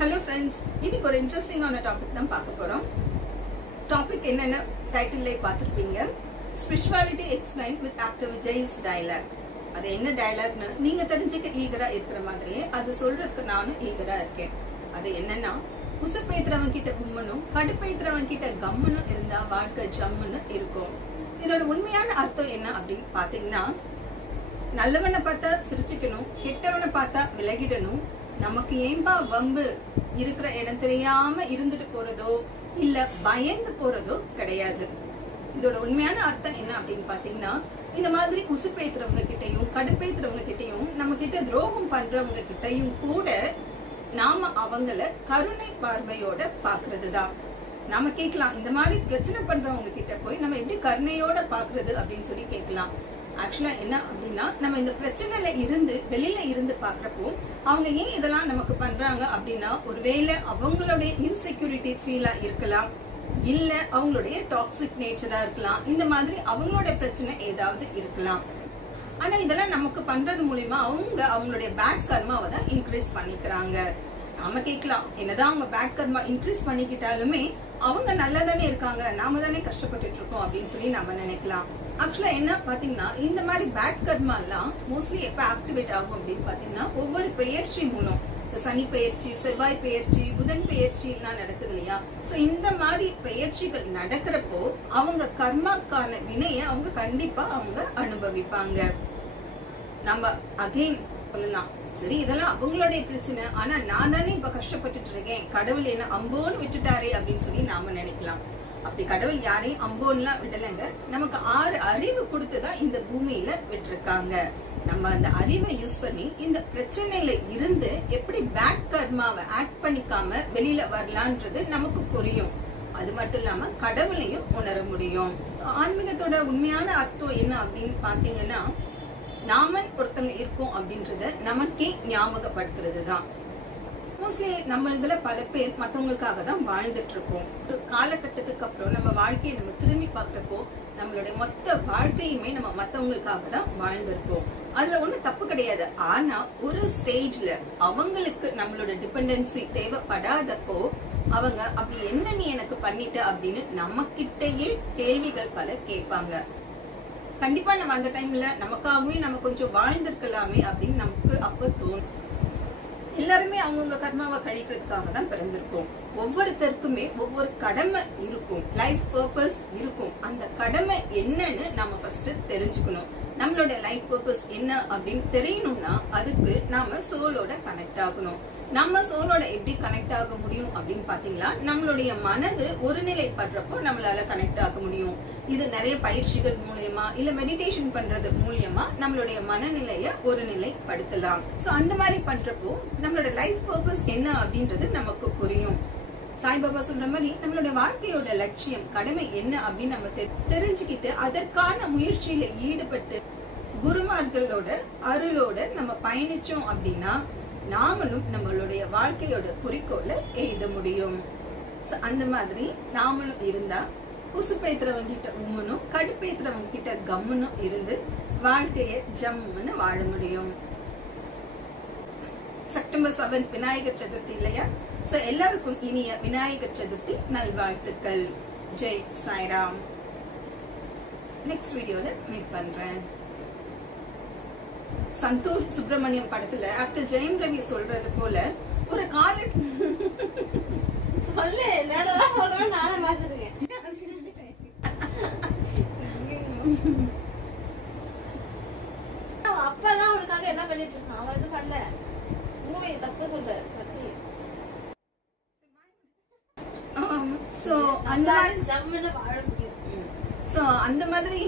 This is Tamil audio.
Hello friends, இன்னைக்கு ஒரு இன்ட்ரெஸ்டிங்கான டாபிக் தான் பார்க்க போறோம். டாபிக் என்னன்னா டைட்டில்ல பார்த்திருப்பீங்க. Spirituality explained with actor Vijay's dialogue. அது என்ன டயலாக்னு நீங்க தெரிஞ்சுக்க ஈகரா இருக்கிற மாதிரியே அது சொல்றதுக்கு நானும் ஈகரா இருக்கேன். அது என்னன்னா உசுப்பேத்துறவன் கிட்ட உம்மனும் கடுப்பேத்துறவன் கிட்ட கம்முன்னு இருந்தா வாழ்க்கை ஜம்முன்னு இருக்கும். இதோட உண்மையான அர்த்தம் என்ன அப்படின்னு பாத்தீங்கன்னா, நல்லவனை பார்த்தா சிரிச்சுக்கணும், கெட்டவனை பார்த்தா விலகிடணும், நமக்கு ஏன்பா வம்பு இருக்கிற இடம் தெரியாம இருந்துட்டு போறதோ இல்ல பயந்து போறதோ கிடையாது. இதோட உண்மையான அர்த்தம் என்ன அப்படின்னு பாத்தீங்கன்னா, இந்த மாதிரி உசுப்பேத்துறவங்க கிட்டையும் கடுப்பேத்துறவங்க கிட்டையும் நம்ம கிட்ட துரோகம் பண்றவங்க கிட்டையும் கூட நாம அவங்கள கருணை பார்வையோட பாக்குறதுதான். நாம கேட்கலாம், இந்த மாதிரி பிரச்சனை பண்றவங்க கிட்ட போய் நம்ம எப்படி கருணையோட பாக்குறது அப்படின்னு சொல்லி கேட்கலாம். ஆக்சுவலா என்ன அப்படின்னா, நம்ம இந்த பிரச்சனைல இருந்து வெளியில இருந்து பாக்குறப்போ அவங்க ஏன் இதெல்லாம் நமக்கு பண்றாங்க அப்படின்னா, ஒருவேளை அவங்களுடைய இன்செக்யூரிட்டி ஃபீலா இருக்கலாம், இல்ல அவங்களுடைய டாக்ஸிக் நேச்சரா இருக்கலாம், இந்த மாதிரி அவங்களோட பிரச்சனை ஏதாவது இருக்கலாம். ஆனா இதெல்லாம் நமக்கு பண்றது மூலியமா அவங்க அவங்களுடைய பேட் கர்மாவை தான் இன்க்ரீஸ் பண்ணிக்கிறாங்க. நாம கேட்கலாம், என்னதான் அவங்க பேட் கர்மா இன்க்ரீஸ் பண்ணிக்கிட்டாலுமே அவங்க நல்லா தானே இருக்காங்க, நாம தானே கஷ்டப்பட்டுட்டு இருக்கோம் அப்படின்னு சொல்லி நம்ம நினைக்கலாம். ஆக்சுவலா என்ன பாத்தீங்கன்னா, இந்த மாதிரி பேட் கர்மா எல்லாம் மோஸ்ட்லி எப்ப ஆக்டிவேட் ஆகும் அப்படின்னு பாத்தீங்கன்னா, ஒவ்வொரு பெயர்ச்சி மூலம், சனி பெயர்ச்சி, செவ்வாய் பெயர்ச்சி, புதன் பெயர்ச்சி எல்லாம் நடக்குது இல்லையா. சோ இந்த மாதிரி பெயர்ச்சிகள் நடக்கிறப்போ அவங்க கர்மாக்கான வினையை அவங்க கண்டிப்பா அவங்க அனுபவிப்பாங்க. நம்ம அகைன் சொல்லலாம், சரி இதெல்லாம் அவங்களுடைய பிரச்சனை, ஆனா நான் தானே இப்ப கஷ்டப்பட்டுட்டு இருக்கேன், கடவுள் என்ன அம்போன்னு விட்டுட்டாரே அப்படின்னு சொல்லி நாம நினைக்கலாம். அப்படி கடவுள் யாரையும் அம்போன்லாம் விடலைங்க. நமக்கு 6 அறிவு கொடுத்துதான் இந்த பூமியில விட்டுருக்காங்க. நம்ம அந்த அறிவை யூஸ் பண்ணி இந்த பிரச்சனையில இருந்து எப்படி பேட் கர்மாவை ஆக்ட் பண்ணிக்காம வெளியில வரலான்றது நமக்கு புரியும். அது மட்டும் இல்லாம கடவுளையும் உணர முடியும். ஆன்மீகத்தோட உண்மையான அர்த்தம் என்ன அப்படின்னு பாத்தீங்கன்னா, நாம ஒருத்தங்க இருக்கோம் அப்படின்றத நமக்கே ஞாபகப்படுத்துறது தான். மோஸ்ட்லி நம்ம இதுல பல பேர் மத்தவங்களுக்காக தான் வாழ்ந்துட்டு இருக்கோம். ஒரு காலகட்டத்துக்கு அப்புறம் நம்ம வாழ்க்கையை நம்ம திரும்பி பாக்குறப்போ நம்மளுடைய மொத்த வாழ்க்கையுமே நம்ம மத்தவங்களுக்காக தான் வாழ்ந்திருப்போம். அதுல ஒண்ணும் தப்பு கிடையாது. ஆனா ஒரு ஸ்டேஜ்ல அவங்களுக்கு நம்மளோட டிபெண்டன்சி தேவைப்படாதப்போ அவங்க அப்படி என்ன நீ எனக்கு பண்ணிட்ட அப்படின்னு நம்ம கிட்டயே கேள்விகள் பல கேட்பாங்க. கண்டிப்பா நம்ம அந்த டைம்ல நமக்காகவே நம்ம கொஞ்சம் வாழ்ந்திருக்கலாமே அப்படின்னு நமக்கு அப்ப தோணும். எல்லாருமே அவங்கவுங்க கர்மாவை கழிக்கிறதுக்காக தான் பிறந்திருக்கோம். ஒவ்வொருத்தருக்குமே ஒவ்வொரு கடமை இருக்கும், லைஃப் பர்பஸ் இருக்கும். அந்த கடமை என்னன்னு நம்ம ஃபர்ஸ்ட் தெரிஞ்சுக்கணும். நம்மளோட லைஃப் பர்பஸ் என்ன அப்படின்னு தெரியணும்னா அதுக்கு நாம சோலோட கனெக்ட் ஆகணும். நம்ம சோலோட எப்படி கனெக்ட் ஆக முடியும் அப்படின்னு பாத்தீங்களா, நம்மளுடைய மனது ஒருநிலைப்படுறப்போ நம்மளால கனெக்ட் ஆக முடியும். இது நிறைய பயிற்சிகள் மூலியமா இல்ல மெடிடேஷன் பண்றது மூலியமா நம்மளுடைய மனநிலைய ஒருநிலைப்படுத்தலாம். சோ அந்த மாதிரி பண்றப்போ நம்மளோட லைஃப் பர்பஸ் என்ன அப்படின்றது நமக்கு புரியும். சாய்பாபா சொல்ற மாதிரி நம்மளுடைய வாழ்க்கையோட லட்சியம் கடமை என்ன அப்படின்னு நம்ம தெரிஞ்சுக்கிட்டு அதற்கான முயற்சியில ஈடுபட்டு குருமார்களோட அருளோட நம்ம பயணிச்சோம் அப்படின்னா நாமளும் நம்மளுடைய வாழ்க்கையோட குறிக்கோளை எய்த முடியும். அந்த மாதிரி நாமளும் இருந்தா உசுப்பேத்துறவங்க கிட்ட உம்மனும் கடுப்பேத்துறவங்க கிட்ட கம்முனும் இருந்து வாழ்க்கைய ஜம்முன்னு வாழ முடியும். செப்டம்பர் 7 விநாயகர் சதுர்த்தி இல்லையா? சோ எல்லாருக்கும் இனிய விநாயகர் சதுர்த்தி நல்வாழ்த்துக்கள். ஜெய் சாய்ராம். நெக்ஸ்ட் வீடியோல மீட் பண்றேன். சந்தோஷ் சுப்பிரமணியம் படத்துல ஆக்டர் ஜெயம் ரவி சொல்றது போல ஒரு கால சொல்லு என்னதான் சொல்றேன் நானும் பாத்துருக்கேன். அப்பதான் உனக்காக என்ன பண்ணி வச்சிருக்கான், அவன் எதுவும் பண்ணல. மூவி தப்பு சொல்ற கத்தி. சோ அந்த மாதிரி ஜம்முன்னு வாழ முடியும். சோ அந்த மாதிரி